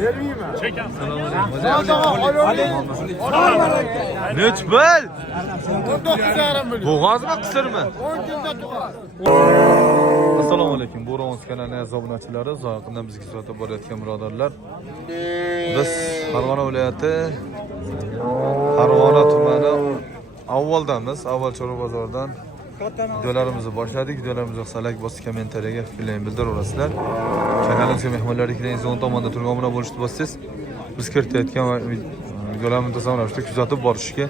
Vermeyeyim. Çek. Neç bel? 19,5 milyon. Boğaz mı kısır mı? 10 günde tutar. Assalomu alaykum. Bu Ravons kanalining aziz obunachilari, uzoqdan bizga kuzatib borayotgan birodarlar. Biz Farg'ona viloyati Farg'ona tumani avvaldamiz. Avval Chorva bozoridan videolarimizni boshladik. Videolarimizni salak bosib kommentariyaga fikrlaringizni bildiravasizlar. Kanalimizga mehmonlar eklaringiz o'ng tomonda turgan obuna bo'lishni bossangiz, biz kiritayotgan videolarni muntazam ravishda kuzatib borishga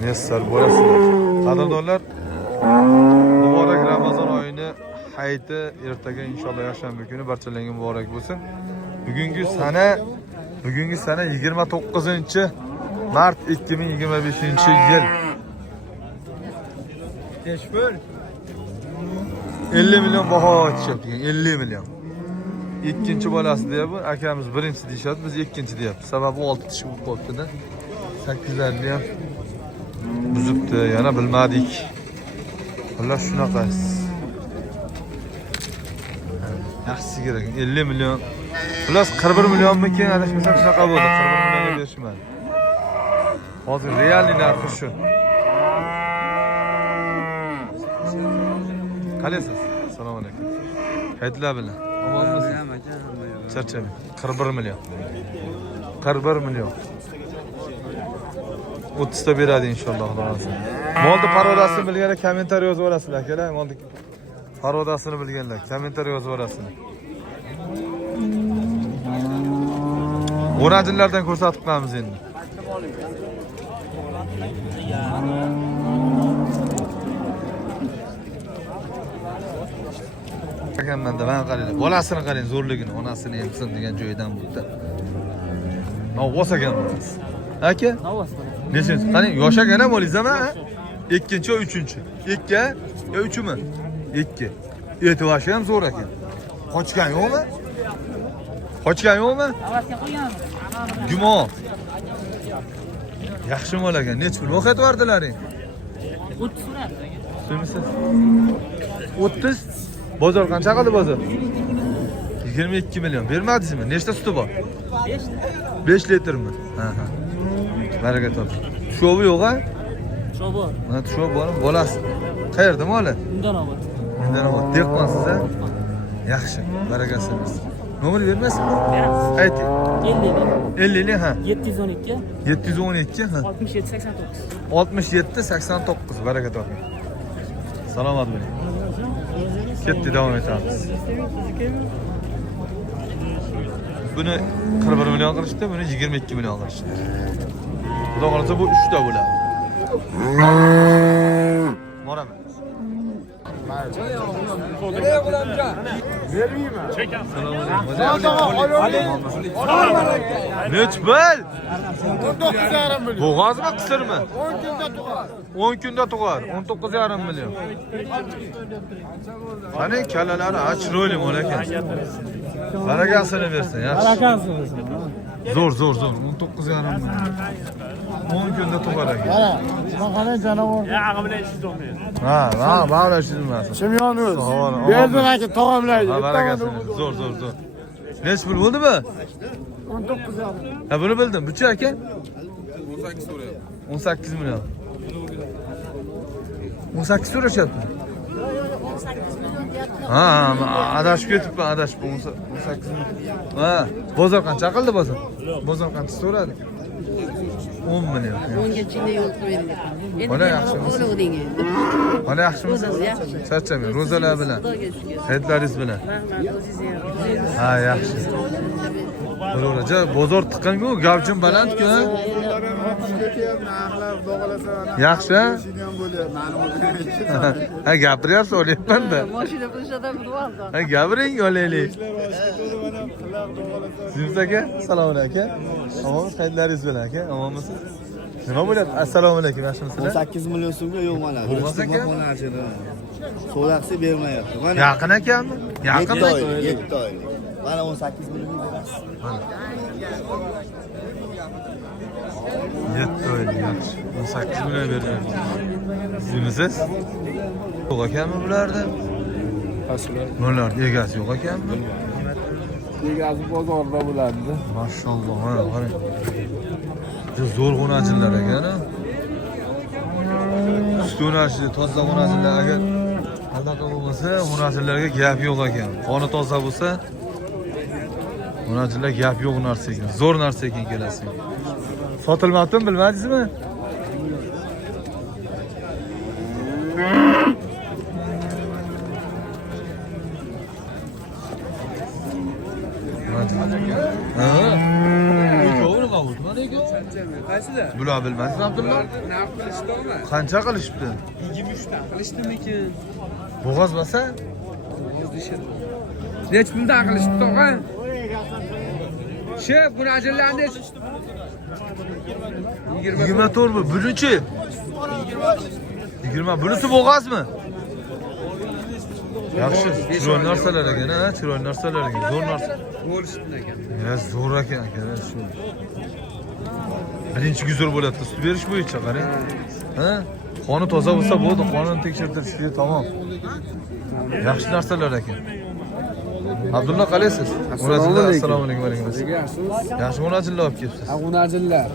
muyassar bo'lasizlar. Qadrdonlar, muborak Ramazon oyini hayiti ertaga inshaalloh yakshanba kuni barchalarga muborak bo'lsin. Bugungi sana 29-mart 2025-yil. Teşbir. 50 milyon baho aytishyapti, 50 milyon. Ikkinchi bolasi deyapti, akamiz birinchi deyishadi, biz ikkinchi deyapti. Sababi 6 tish bo'lib qolibdi-da. 8larni ham buzibdi, yana bilmadik. Ular shunaqa. Yaxshi kerak. 50 milyon. Plus 41 millionmikin, adashmasam shunaqa bo'ldi. 41 millionga berishmadi. Hozir realniy narxi shu. Qalaysiz? Assalomu alaykum. Haytlar bilan. Omonmisiz? Charchamang. 41 million. 41 million. 30 ta beradi inshaalloh, xudo xolasa. Molni parodasini bilganlar kommentariy yozib olasizlar, akalar. Molni parodasini bilganlar kommentariy yozib olasizlar. O'rnajinlardan ko'rsatib qo'yamiz endi. Ekanmanda men qaraylar. Bolasini qarang, zo'rligini, onasini emsin degan joydan bo'ldi. Navvos ekan bolasi. Aka? Navvos bola. Nechinchi? Qarang, yosh ekan ham bo'lingizmi? Ikkinchi yo uchinchi? 2 yo 3mi? 2. E'tiboshi ham zo'r ekan. Qochgan yo'qmi? Qochgan yo'qmi? Avasga qo'yganmi? Gumon. Yaxshi mol ekan. Nech pul o'qib bordilaring? 30 so'rab. So'misiz? 30. Bozor qancha qildi bozor? 22 million. Bermadingizmi? Nechta suti bor? 5 ta. 5 litrmi? Ha. Baraka top. Sho'bi yo'q-a? Shu bor. Mana shu bormi? Bolasi. Qayerda moli? Undan oladi. Undan oladi. Dehqonsiz a? Yaxshi. Barakasiz. Nomer bermaysizmi? Beramiz. Ayting. 50 ha. 712 712 ha. 67 89. 67 89. Baraka toping. Salomat bo'ling. Ketdi, davom etamiz. Buni 41 million qilishdi, buni 22 million qilishdi. Xudo xolasa bu 3 ta bo'ladi. Boraman. Vermeyeyim. Çek. Neç bel? 19,5 milyon. Boğaz mı kısır mı? 10 günde tutar. 10 günde tutar. 19,5 milyon. Hani kalaları aç rolüm ola ki. Barakasını versin ya. Barakasını. Zor. 19,5 milyon. 10 günde tutar. Bakalım canavar. Ha, bağla çizilmez. Çemyanıyoruz. Tamam. Benzin ki tohumlaydı. Ha, barakasını. Zor. Neç pul oldu mu? 19,5. Ha, bunu bildim. Bu çerken? 18 milyon. 18 soru çarptı. Ha, adaş götüp adaş bu 18 milyon. Ha, bozor kança kaldı bozor? Bozor kança soradı? 10 milyon. O'ngacha yo'l qo'yildi. Ona yaxshimisiz? Ona yaxshimisiz? Charchamayman. Ro'zalar bilan. Hayitlaringiz bilan. Ha, yaxshi. To'g'ri, bozor tiqin-ku, gavjim baland-ku. Yaxshi. Ha, gapiryapsiz, o'ylayapman-da. Mashina qilishada bilib Ha, gapiring, olaylik. Siz aka, assalomu alaykum. Amonmi, hayitlaringiz bilan aka? Amonmisiz? Nima bo'lyapti? Assalomu alaykum, yaxshimisizlar? 18 million so'mga yo'q mana. Bo'lmas ekan. So'raqsi bermayapti. Mana Yaqin ekanmi? Yaqin. 7 oylik. Mana 18 million berasiz. 7 oylik yaxshi. 18 million beradi. Sizmisiz? Yo'q ekanmi bularda? Bular egasi yo'q ekanmi? Egasi bozorda bo'ladi. Maşallah, ha, qarang. Zo'r g'unajinlar ekan, ha. Ustunashi, toza g'unajinlar agar anaqa bo'lmasa, g'unajinlarga gap yo'q ekan. Qoni toza bo'lsa, g'unajinlar gap yo'q narsa ekan. Zo'r narsa ekan kelasi. Sotilmabdimi, bilmadingizmi? Bular bilmasmi Abdulla? Qancha qilishibdi? 23 ta qilishdimikin? Bo'g'oz bo'lsa? Nech puldan qilishdi tog'a? Shu g'unajinlarni 24 mi? Bunisi? 20. Bunisi bo'g'ozmi? Yaxshi, chiroyli narsalar ekan, ha, chiroyli narsalar ekan, zo'r narsa. bo'lishdi ekan. Ya zo'r ekan, shu. Birinchi guzur bo'lyapti, sut berish bo'yicha qarang. Ha? Qoni toza bo'lsa bo'ldi, qonini tekshirtirishga tamom. Yaxshi narsalar ekan. Abdulla qalaysiz? G'unajinlar, assalomu alaykum. Yaxshi g'unajinlar olib kelibsiz. G'unajinlar.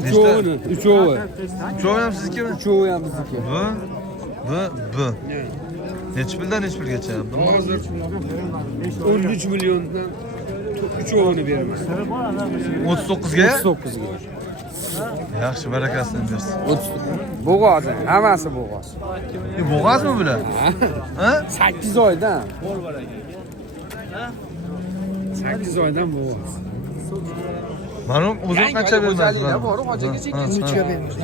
Uchovi. Uchovi ham siznikimi? Uchovi ham bizniki. B. Necha puldan necha pulgacha? Hozir 13 milliondan uchovini beraman. 39 ga? 39 ga. Yaxshi, barakasini bersin. Bo'g'oz, hammasi bo'g'oz. Bo'g'ozmi bular? Ha? 8 oydan. 8 oydan bo'g'oz. Mana o'zim qancha bermaysiz? Bor, hojagacha 13 ga beramiz.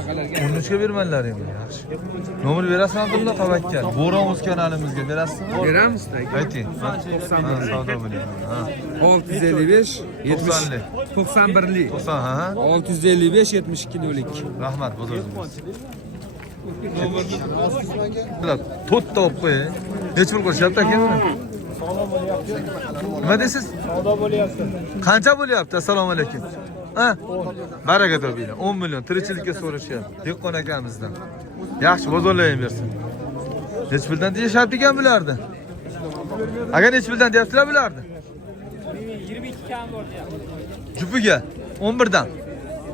13 ga bermanlaring. Yaxshi. Nomer berasizmi Abdulla Tavakkal? Bo'ron o'z kanalimizga berasizmi? Beramiz. Ayting. Ha, savdo bo'ling. Ha. 655 90li. 91li. 90, ha. 655 7202. Rahmat, bozoringiz. To'rtta olib qo'y. Necha pul qo'shyapti aka buni? Nima deysiz? Savdo bo'lyapti. Qancha bo'lyapti? Assalomu alaykum. Ha? Baraka topinglar. 10 million tirikchilikka so'rashyapti. Dehqon akamizdan. Yaxshi bozorlayversin. Necha puldan deyishyapti ekan bularni? Agar necha puldan deyaptilar bularni? 22 kam bor deyapti. Jupiga 11 dan.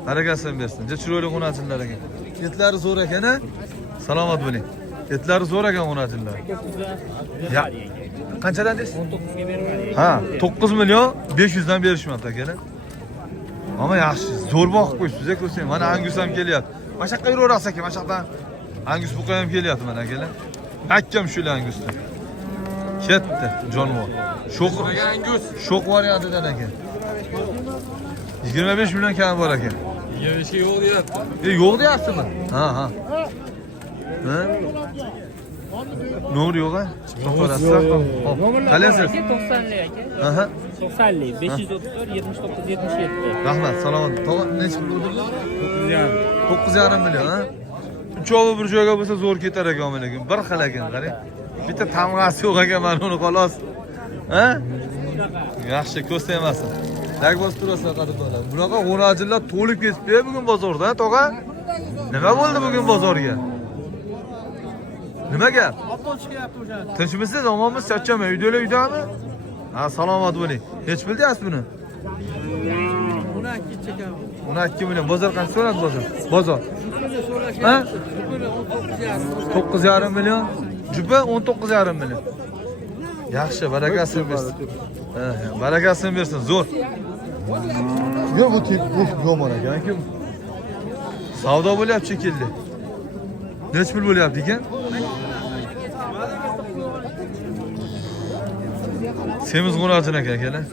Barakasini bersin. Juda chiroyli g'unajinlar ekan. Etlari zo'r ekan, ha? Salomat bo'ling. Etlari zo'r ekan g'unajinlar. Ya. Qanchadan deysiz? 19 ga bermadi. Ha, 9 million 500 dan berishmoqda aka. Ama yaxshi, zo'r boqib qo'yibsiz, ko'rsang. Mana Angus ham kelyapti. Mana shu yoqqa yuraverasiz aka, mana shu yoqdan. Angus buqa ham kelyapti mana akalar. Akkam shular Anguslar. Ketdi, jonivor. Sho'q variantidan aka. 25 million kam bor aka. 25 ga yo'q deyapti. Yo'q deyaptimi? Ha. Ha? Nomer yo'q-a? To'xtalasiz. Qalaysiz? 90li aka. Aha. 90li 534 79 77. Rahmat, salomat. Necha pul bo'ldi? 9,5 million, ha? Uchovi bir joyga bo'lsa zo'r ketar ekan, lekin bir xil ekan, qarang. Bitta tamg'asi yo'q ekan, mana uni xolos. Ha? Yaxshi, ko'z tegmasin. Dak bosib turasizlar qadrdonlar. Bunaqa g'unajinlar to'lib ketibdi bugun bozorda, tog'a. Nima bo'ldi bugun bozorga? Nima gap? Avtobus kelyapti o'sha. Tinchmisiz, omonmisiz, charchamay, uydami? Ha, salomat bo'ling. Nech pul deyapsiz buni? 12 chekam. 12 million. Bozor qancha so'radi bozor? Bozor. Ha? 9,5 million. Jupa 19,5 million. Yaxshi, barakasini bersin. Ha, barakasini bersin, zo'r. Yo'q, bu yomon ekan. Savdo bo'lyapti shekilli. Nech pul bo'lyapti ekan? Semiz g'unajin ekan akalar.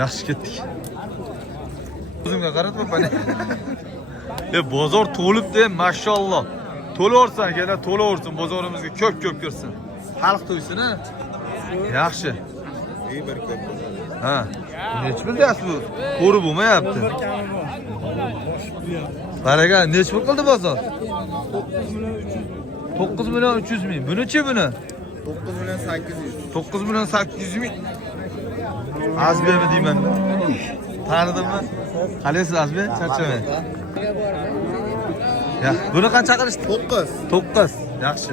Yaxshi ketdik. O'zimga qaratma bani. Bozor to'libdi, mashalloh. To'laversin akalar, to'laversin, bozorimizga ko'p kirsin. Xalq to'ysin, ha? Yaxshi. Ha. Nech pul deyapsiz bu? To'g'ri bo'lmayapti. Baraka, nech pul qildi bozor? 9 million 300 ming. Buni-chi buni? 9 million 800. 9 million 800 ming. Azbemi deyman. Tanidimmi? Qalaysiz Azbe? Charchamang. Ya, buni qancha qilishdi? 9. 9. Yaxshi.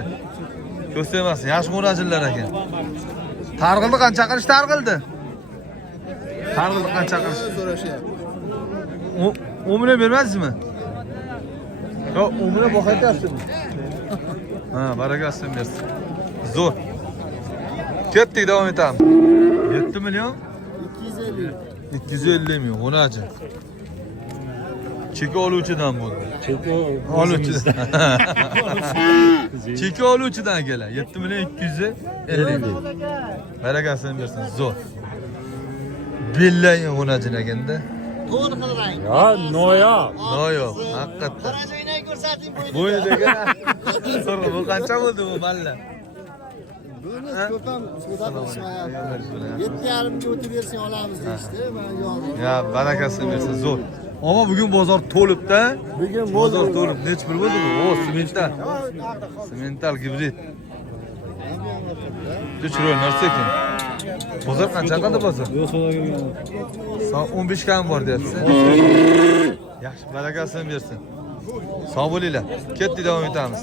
Ko'rsatyapsiz. Yaxshi g'unajinlar ekan. Targ'ildi qancha qilish targ'ildi? Targ'ildi qancha qilish? So'rashyapti. 10 million bermaysizmi? Yo'q, 10 million boqayapsizmi? Ha, barakasini bersin. Zo'r. Ketdik, davom etamiz. 7 million 250. 250 ming, o'nachi. Cheki oluvchidan bo'ldi. Cheki Oluvchidan. Cheki oluvchidan kelar. 7 million 250 ming. Barakasini bersin, zo'r. Billahi o'nachi ekanda. To'g'ri qilrang. Ya, noyob. Noyob, haqiqatdan. Qarajayni ko'rsating bo'yni. Bo'yni degan. So'rg'a bu qancha bo'ldi bu malla? Buni ko'pam savdo qilishmayapti. 7,5 ga o'tib bersang olamiz deyishdi. Men yo'q. Ya, barakasini bersin, zo'r. Ammo bugun bozor to'libda. Bugun Bozor to'lib. Necha pul bo'ldi bu? O, semental. Semental gibrid. Chiroyli narsa ekan. Bozor qancha qildi bozor? 15 kam bor deyapsiz. Yaxshi, barakasini bersin. Sog' bo'linglar. Ketdik, davom etamiz.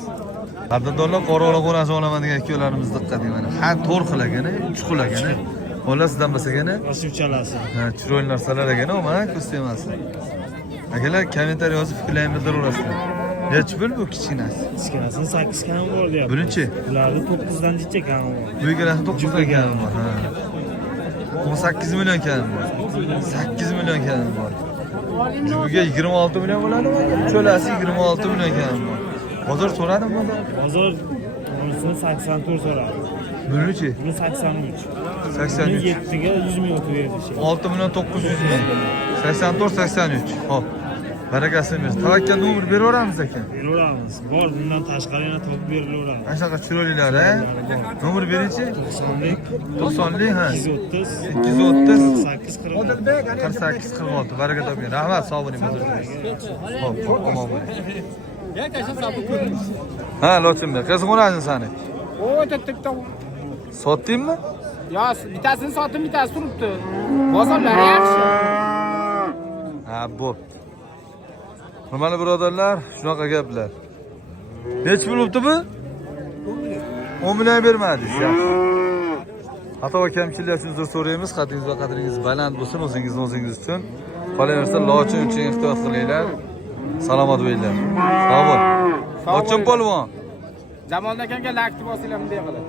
Qadrdonlar qo'roqlar qo'rasi olaman degan ikkovlarimiz diqqating mana. Ha, to'rt xil ekan, 3 xil ekan. Xolos sizdan bo'lsa ekan. Oshuvchalasi. Ha, chiroyli narsalar ekan, mana ko'z tegmasin. Akalar kommentariy yozib fikrlaringizni bildiraverasizlar. Necha pul bu kichkinasi? Kichkinasini 8 kam bor deyapti. Birinchi. Bularni 9 dan necha kam bor? Bu ikkalasi 9 dan kam bor. Ha. 18 million kam bor. 8 million kam bor. Jubiga 26 million bo'ladimi? Cho'lasi 26 million kam bor. Bozor so'radimi bozor? Bozor to'g'risini 84 so'radi. Buni-chi? Buni 83. 83. 7 ga 100 ming o'tib berdi. 6 million 900 ming. 84 83. Xo'p. Barakasini bersin. Tavakkal nomer beraveramiz ekan. Beraveramiz. Bor, bundan tashqari yana topib berilaveradi. Ana shunaqa chiroylilar, ha? Nomer bering-chi? 90lik, 90lik, ha. 230, 230 8 46. 48 46. Baraka toping. Rahmat, sog' bo'ling, bozor. Xo'p, omon bo'ling. Ha, Lochimda. Qaysi qo'nasing sani? O, bitta. Sotdingmi? Ya, bittasini sotdim, bittasi turibdi. Bozorlar yaxshi. Ha, bo'p. Hurmatli birodarlar, shunaqa gaplar. Necha pul bo'libdi bu? 10 million bermadingiz. Yaxshi. Xato va kamchiliklar uchun uzr so'raymiz. Qadringiz va qadringiz baland bo'lsin o'zingiz uchun. Qolaversa, Lochin uchun ehtiyot qilinglar. Salomat bo'linglar. Sog' bo'l. Lochin polvon. Jamol akamga lakti bosinglar bunday qilib.